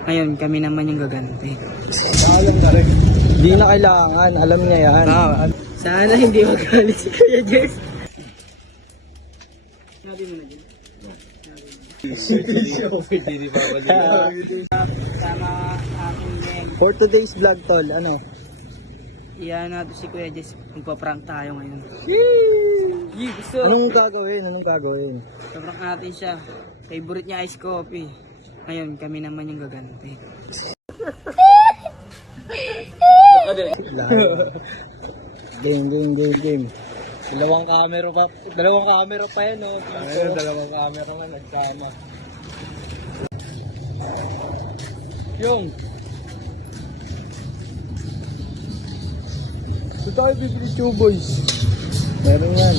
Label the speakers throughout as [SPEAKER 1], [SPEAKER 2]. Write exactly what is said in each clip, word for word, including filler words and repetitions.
[SPEAKER 1] Ngayon, kami naman yung gaganti.
[SPEAKER 2] Alam na rin. Hindi na kailangan. Alam niya yan.
[SPEAKER 1] Ah, sana hindi magalit si Kuya Jeff. Sabi mo na dyan. Sama aking gang.
[SPEAKER 2] For today's vlog, tol, ano?
[SPEAKER 1] Iyan natin si Kuya Jeff. Magpa-prank tayo ngayon. Yee, gusto.
[SPEAKER 2] Anong gagawin? Anong gagawin?
[SPEAKER 1] Prank natin siya. Favorite niya ice coffee. Ngayon, kami naman yung gaganti.
[SPEAKER 2] Game, game, game, game. Dalawang camera pa. Dalawang camera pa yan, no? Ayun, dalawang camera nga nagsama. Yung. Ito tayo bibili two boys. Meron yan.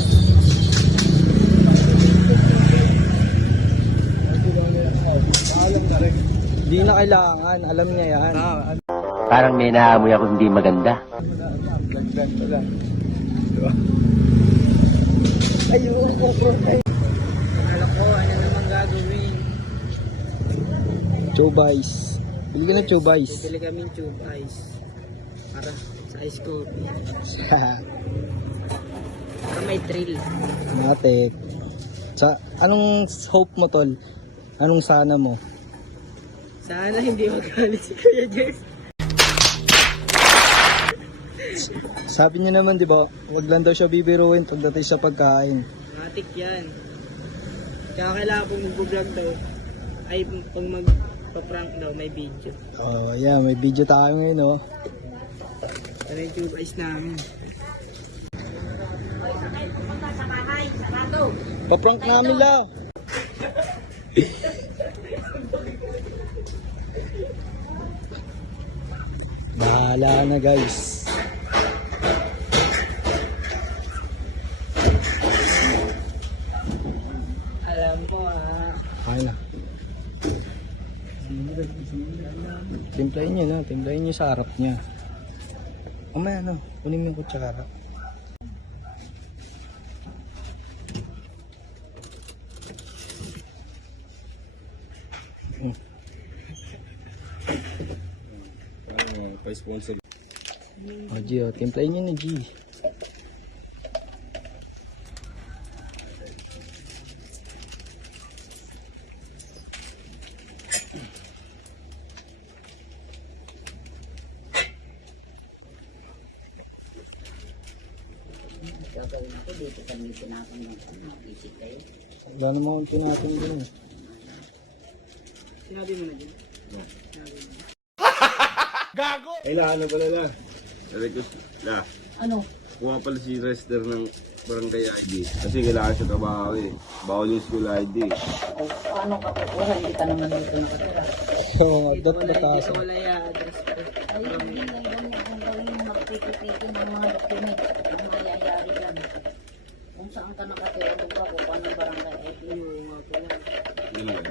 [SPEAKER 2] Alam na rin. Hindi na kailangan. Alam niya yan.
[SPEAKER 1] Ah,
[SPEAKER 3] Parang may naamoy ako hindi maganda.
[SPEAKER 2] Lagdan ko lang. Diba? Ayun po bro.
[SPEAKER 1] akala ko, ano naman gagawin?
[SPEAKER 2] Chobais. Bili ka na chobais.
[SPEAKER 1] Bibili kami yung tube ice. Para sa ice coffee. Para may thrill.
[SPEAKER 2] Matik. Sa anong hope mo, tol? Anong sana mo?
[SPEAKER 1] Sana hindi magalit si Kuya Jeff.
[SPEAKER 2] Sabi niya naman, di ba, wag lang daw siya bibiruin pagdating sa pagkain.
[SPEAKER 1] Matik yan. Kaya kailangan kung mag-vlog daw, ay pag magpa-prank daw, may video.
[SPEAKER 2] Oh, yeah, may video tayo ngayon, oh.
[SPEAKER 1] Ano yung tube ice namin?
[SPEAKER 2] Paprank namin lang. Bahala na, guys.
[SPEAKER 1] Alam mo ah.
[SPEAKER 2] Kaya na. Timplahin niyo na, timplahin niyo sa harap niya. Mamaya ano, kunin mo yung kutsara. Hmm.
[SPEAKER 4] Pa-sponsor.
[SPEAKER 2] O G, o, timplahin niyo na G.
[SPEAKER 5] Gagawin ako dito kami tinapang ng ano, isip kayo.
[SPEAKER 2] Wala naman kung natin din.
[SPEAKER 1] Sinabi mo na dyan.
[SPEAKER 4] Kailangan na pala na. Request na.
[SPEAKER 5] Ano?
[SPEAKER 4] Kuha pala si Rester ng barangay I D. Kasi kailangan siya trabaho eh. Bawal yung school I D.
[SPEAKER 5] O, paano ka po? Wala, hindi ka naman dito nakatira.
[SPEAKER 2] Oo nga, dot
[SPEAKER 1] Wala,
[SPEAKER 2] na
[SPEAKER 1] dito wala yung address ko.
[SPEAKER 5] Ay, hindi na yan kung gawin mo magpipipito ng mga document. Ang mayayari yan. Kung saan ka nakatira, doon ka kung paano barangay I D.
[SPEAKER 1] Oo nga pala.
[SPEAKER 4] Yun lang.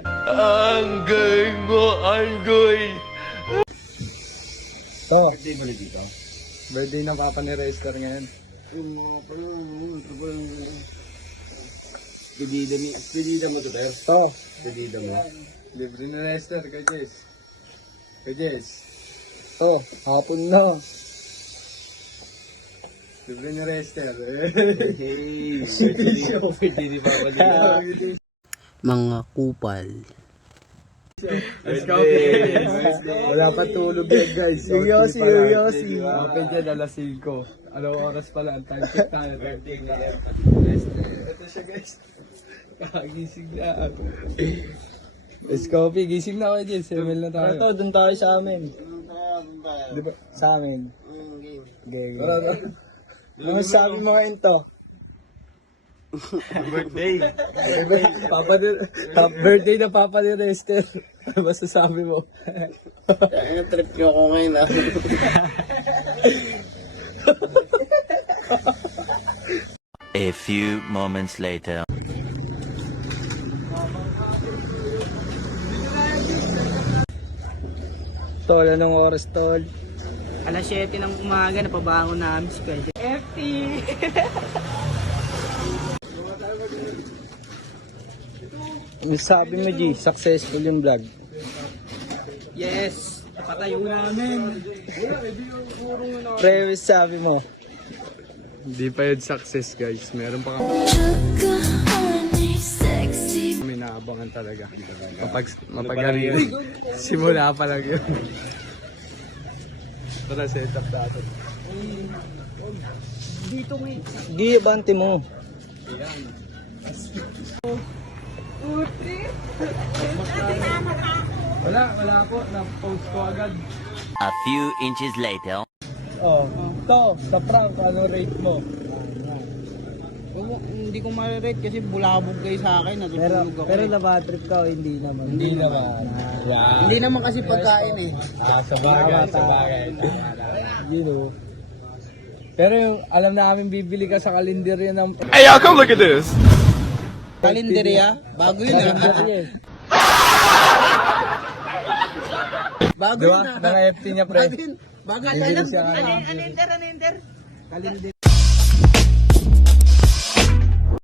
[SPEAKER 2] Ito,
[SPEAKER 4] Birthday mo na dito?
[SPEAKER 2] birthday ng papa ni Rester ngayon.
[SPEAKER 4] Yung mga pala, ito pa yung... Didida mi... Didida mo to, Ter?
[SPEAKER 2] Ito,
[SPEAKER 4] Didida mo.
[SPEAKER 2] libre ni Rester kay Jess. Kay Jess. Ito, hapon na. Libre ni Rester.
[SPEAKER 4] Hey! Birthday ni Papa dito.
[SPEAKER 1] Mga kupal.
[SPEAKER 2] Wala pa tulog yan, guys. Yung Yossi, yung Yossi. Open dyan, alas singko. Anong oras pala? Ang time check tayo.
[SPEAKER 4] Birthday ni Em.
[SPEAKER 2] Ito siya, guys. Kakagising na. Let's coffee. Gising na ako dyan. Semel na tayo. Ito, dun tayo sa amin. Di ba? Sa amin. Okay. Ano sabi mo ngayon to?
[SPEAKER 4] Birthday!
[SPEAKER 2] Papa ni, top birthday na Papa ni Rester. Ano ba sasabi mo?
[SPEAKER 4] Ano trip nyo ako ngayon ah?
[SPEAKER 3] A few moments later.
[SPEAKER 2] Tol, anong oras, Tol?
[SPEAKER 1] Alas siyete ng umaga, napabangon namin si Kuya Jeff. F T!
[SPEAKER 2] Ano sabi mo, G? Successful yung vlog.
[SPEAKER 1] Yes! Patayo namin!
[SPEAKER 2] Pre, sabi mo. Hindi pa yun success guys. Meron pa kami. May naabangan talaga. Kapag mapag-arili. Simula pa lang yun. Tara, set up natin.
[SPEAKER 1] Dito ngayon.
[SPEAKER 2] Gi, bante mo. Wala, wala po. Na-post ko agad.
[SPEAKER 3] A few inches later.
[SPEAKER 2] Oh, to, sa prank, ano rate mo?
[SPEAKER 1] Oo, hindi ko ma-rate kasi bulabog kayo sa akin.
[SPEAKER 2] Pero,
[SPEAKER 1] Natutulog ako.
[SPEAKER 2] pero
[SPEAKER 1] eh.
[SPEAKER 2] nabatrip ka o hindi naman? Hindi naman. Yeah.
[SPEAKER 1] Hindi naman kasi pagkain eh.
[SPEAKER 2] Ah, sa bagay, sa bagay. You know. Pero yung alam namin bibili ka sa kalendaryo ng...
[SPEAKER 4] Hey, y'all, come look at this.
[SPEAKER 1] Kalenderya? Bago yun ah. Bago
[SPEAKER 2] Diba?
[SPEAKER 1] yun ah.
[SPEAKER 2] Naka-F T niya, pre.
[SPEAKER 1] Bago yun. Bago
[SPEAKER 2] Bibili siya ka na.
[SPEAKER 1] Ano enter? Ano enter? Kalender.